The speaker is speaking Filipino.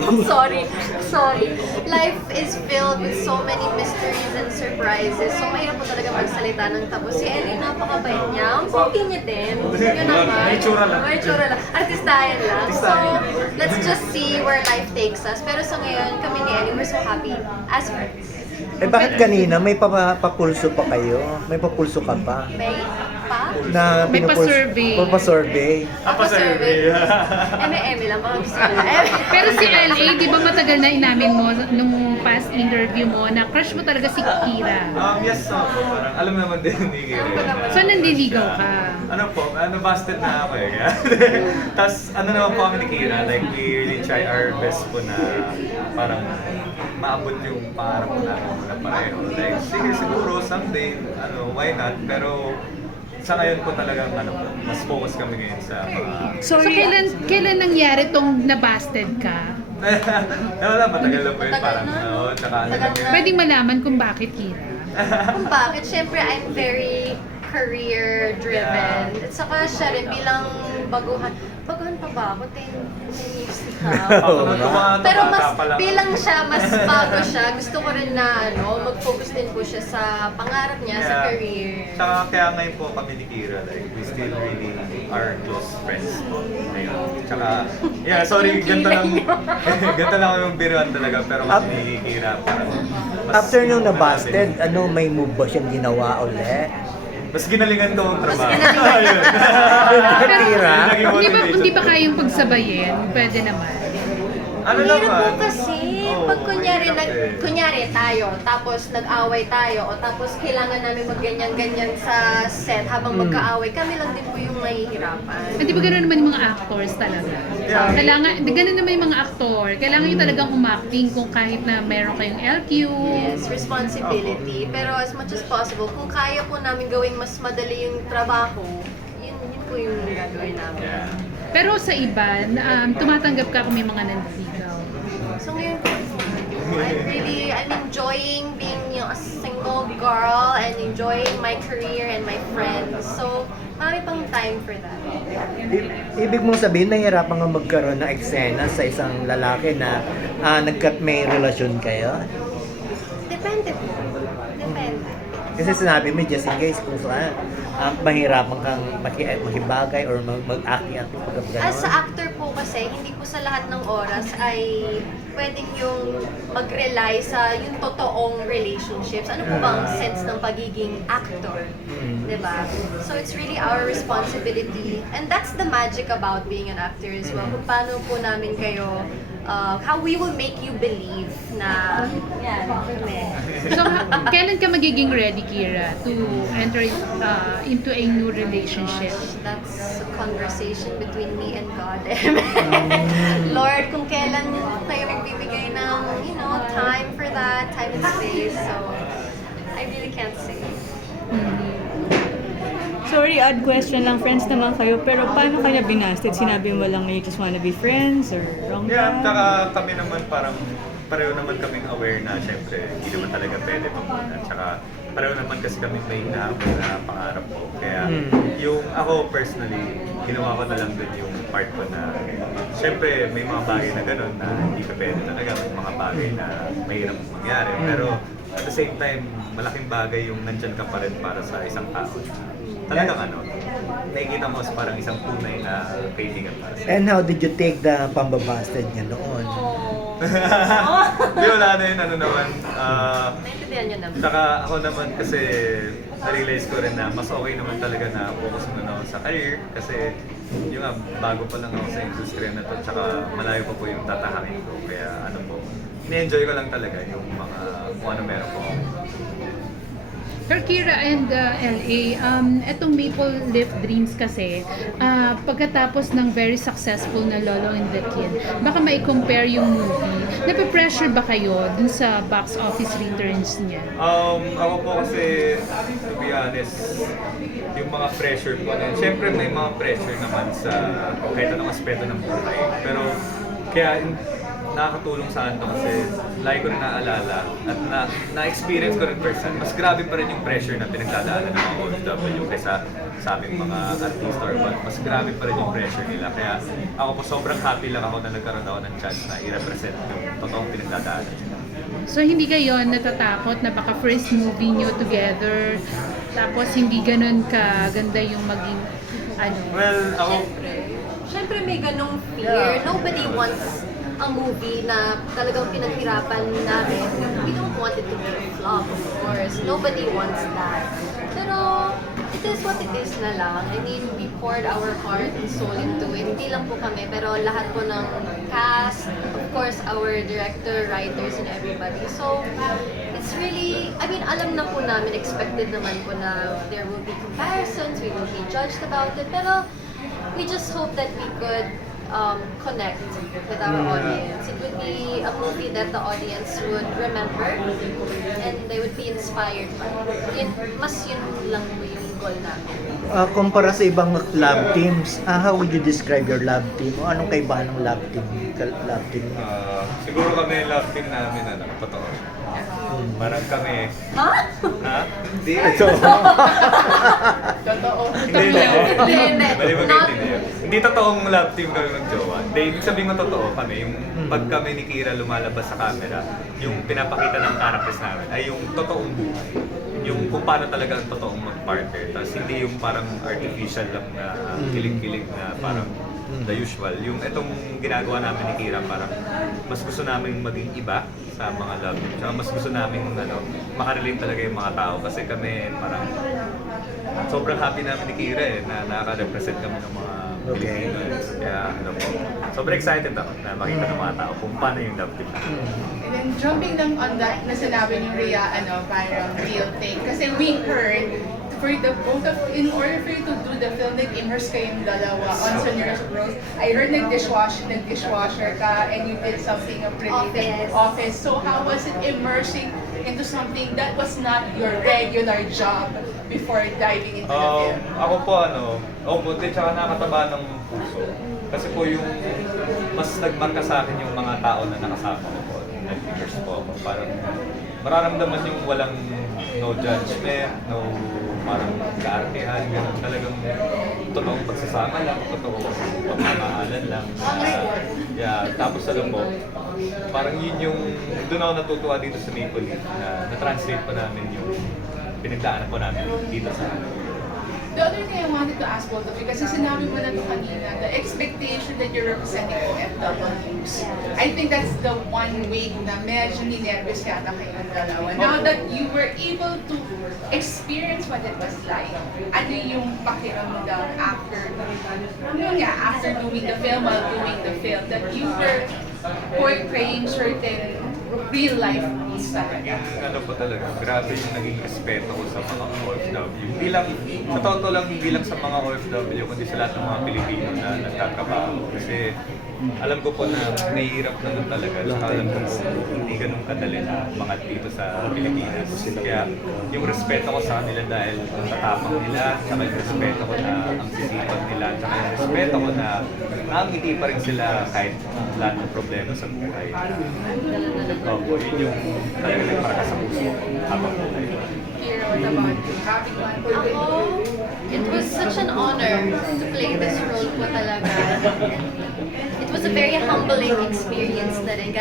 sorry, sorry. Life is filled with so many mysteries and surprises. So, mahirap po talaga magsalita ng tapos. Si Ellie, napakabait niya. Ang pogi niya din. Yun naman. May tsura lang. May tsura lang. Artistahan lang. So, let's just see where life takes us. Pero sa ngayon, kami ni Ellie, we're so happy as friends. Eh bakit kanina may pa papulso pa kayo? May papulso ka pa? May? Na May pa-survey. Pa-survey. Apa survey. Eme-eme lang. Baka gusto nila. Pero si LA, di ba matagal na inamin mo nung past interview mo na crush mo talaga si Kira? Um, yes, so, parang alam naman din ni naman. So, nandiligaw ka? Ano po, ano, busted na ako eh. Tapos, ano naman po kami ni Kira, like, we really try our best po na parang maabot yung pangarap po namin na pareho. Like, sige, siguro, someday, ano, why not? Pero, sa ngayon po talagang, ano mas focus kami ngayon sa mga... So, kailan, kailan nangyari tong nabasted ka? Wala, matagal na po yun. Matagal Parang, na. ano, tsaka ano Matagal lang yun. na. Pwedeng malaman kung bakit Kira? Kung bakit, syempre I'm very career driven. At saka siya rin bilang baguhan. Baguhan pa ba ako? 10, 10 years na. Ako nung tumata- Pero mas tumata pa lang. bilang siya, mas bago siya. Gusto ko rin na ano, mag-focus din po siya sa pangarap niya, sa Yeah. career. Tsaka kaya ngayon po kami ni Kira, like, we still really are close friends po. Ngayon. Tsaka, yeah, sorry, ganito lang, ganito lang yung biruan talaga, pero Up- kami ni Kira, parang mas- After nung nabasted, ano, may move ba siyang ginawa ulit? Mas ginalingan ko ang trabaho. ginalingan. Ayun. Kira? Naging Hindi ba, motivation. hindi ba kayang pagsabayin? Pwede naman. Ano Ang hirap naman? po kasi, pag kunyari, nag, eh. kunyari tayo, tapos nag-away tayo, o tapos kailangan namin magganyan-ganyan sa set habang Hmm. magkaaway, kami lang din po yung mahihirapan. Eh, di ba gano'n naman yung mga actors talaga? Yeah. Kailangan, di gano'n naman yung mga aktor. Kailangan yung talagang umacting kung kahit na meron kayong LQ. Yes, responsibility. Pero as much as possible, kung kaya po namin gawing mas madali yung trabaho, yun, yun po yung gagawin namin. Yeah. Pero sa iba, um, tumatanggap ka kung may mga nanliligaw. So ngayon, I'm really, I'm enjoying being you know, a single girl and enjoying my career and my friends. So, marami pang time for that. I- ibig mong sabihin, nahihirapan nga magkaroon ng eksena sa isang lalaki na ah, nagkat may relasyon kayo? Depende po. Depende. Kasi sinabi mo, just in case, kung saan ah, mahirapan kang maki makibagay or mag- mag-acting-acting pag. As sa actor po kasi, hindi po sa lahat ng oras ay pwedeng yung mag-rely sa yung totoong relationships. Ano po ba ang sense ng pagiging actor? Mm. 'Di ba? So it's really our responsibility. And that's the magic about being an actor as well. Kung paano po namin kayo, uh, how we will make you believe na, yan, kami. So, kailan ka magiging ready, Kira, to enter uh, into a new relationship? That's a conversation between me and God. Lord, kung kailan kayo magbibigay ng, you know, time for that, time and space. So, I really can't say. Sorry, odd question lang. Friends naman kayo. Pero paano kanya binasted? Sinabi mo lang na you just wanna be friends or wrong Yeah, ka? tsaka kami naman parang pareho naman kaming aware na syempre hindi naman talaga pwede pa muna. Tsaka pareho naman kasi kami may hinahabol na pangarap ko. Kaya Hmm. yung ako personally, ginawa ko na lang din yung part ko na syempre may mga bagay na ganun na hindi pa pwede talaga. May mga bagay na mahirap mangyari. Pero at the same time, malaking bagay yung nandyan ka pa rin para sa isang tao. Talagang ano, nakikita mo sa parang isang tunay na kaibigan para sa And how did you take the pambabasted niya noon? Hindi, wala na yun, ano naman. ah, Naintindihan niyo naman. Saka ako naman kasi na-realize ko rin na mas okay naman talaga na focus muna ako sa career kasi yung nga, bago pa lang ako sa industriya na to tsaka malayo pa po yung tatahakin ko kaya ano po, ni-enjoy ko lang talaga yung mga kung ano meron po. Pero Kira and uh, LA, um, etong Maple Leaf Dreams kasi, uh, pagkatapos ng very successful na Lolo and the Kid, baka may compare yung movie. Nape-pressure ba kayo dun sa box office returns niya? Um, ako po kasi, to be honest, yung mga pressure po na syempre may mga pressure naman sa kahit anong aspeto ng buhay. Pero, kaya, nakakatulong sa akin to kasi lagi ko rin naaalala at na, na-experience ko rin person. Mas grabe pa rin yung pressure na pinagdadaanan ng mga OFW kaysa sa aming mga artista or what. Mas grabe pa rin yung pressure nila. Kaya ako po sobrang happy lang ako na nagkaroon ako ng chance na i-represent yung totoong pinagdadaanan nila. So hindi kayo natatakot na baka first movie nyo together, tapos hindi ganun kaganda yung maging ano? Well, ako, Siyempre, siyempre may ganong fear. Nobody wants a movie na talagang pinaghirapan namin. We don't want it to be a flop, of course. Nobody wants that. Pero, it is what it is na lang. I mean, we poured our heart and soul into it. Hindi lang po kami, pero lahat po ng cast, of course, our director, writers, and everybody. So, it's really, I mean, alam na po namin, expected naman po na there will be comparisons, we will be judged about it, pero we just hope that we could um, connect with our audience. It would be a movie that the audience would remember and they would be inspired by. Yun, mas yun lang po yung goal namin. Ah, kumpara sa ibang love teams, ah, how would you describe your love team? O anong kaibahan ng love team? Kal- Love team ah, siguro kami love team namin, ano, totoo. Parang kami, Ha? ha? Hindi. Totoo. Hindi, hindi. Hindi, hindi. Mali ba Not- hindi totoong love team kami mag-jowa. Hindi, ibig sabihin mo totoo kami. Yung pag kami ni Kira lumalabas sa camera, yung pinapakita ng characters namin ay yung totoong buhay. Yung kung paano talaga ang totoong mag-partner. Tapos hindi yung parang artificial lang na kilig-kilig na parang the usual. Yung itong ginagawa namin ni Kira parang mas gusto namin maging iba sa mga love team. Tsaka mas gusto namin ano, makarelate talaga yung mga tao kasi kami parang sobrang happy namin ni Kira eh, na nakaka-represent kami ng mga Okay. Filipinos. Kaya ano po, sobrang excited ako na makita ng mga tao kung paano yung love team namin. And then jumping lang on that na sinabi ni Rhea, ano, parang real thing. Kasi we heard, for the both of, in order for you to do the film, nag-immerse kayong dalawa on Soneras Rose. I heard nag-dishwasher, nag-dishwasher ka and you did something of related Office. office. So how was it immersing into something that was not your regular job before diving into the Um, film? ako po ano, ako po, di, tsaka nakataba ng puso. Kasi po yung mas nagmarka sa akin yung mga tao na nakasama ko po. Nag-figures po ako. Parang mararamdaman yung walang no judgment, no parang kaartehan, gano'n. Talagang totoong pagsasama lang, totoong pagmamahalan lang. Uh, yeah, tapos alam mo, parang yun yung, doon ako natutuwa dito sa Maple Leaf na na-translate pa namin yung pinagdaanan po namin dito sa The other thing I wanted to ask both of you, kasi sinabi mo na ito kanina, the expectation that you're representing OFWs. I think that's the one week na medyo ninervous yata kayong dalawa. Now that you were able to experience what it was like, ano yung pakiramdam after, ano nga, after doing the film, while doing the film, that you were portraying certain real life roles talaga. Ano po talaga, grabe yung naging respeto ko sa mga OFW. Hindi lang, sa totoo lang, hindi lang sa mga OFW, kundi sa lahat ng mga Pilipino na nagtatrabaho. Kasi alam ko po na may hirap na doon talaga. Saka alam ko po, hindi ganun kadali na mga dito sa Pilipinas. Kaya yung respeto ko sa kanila dahil ang tatapang nila, saka yung respeto ko na ang sisipag nila, saka yung respeto ko na nakangiti pa rin sila kahit lahat ng problema sa buhay. Opo, yun yung talaga nagparaka sa puso habang buhay. Kira, what about you? Ako, it was such an honor to play this role po talaga. It was a very humbling experience na rin.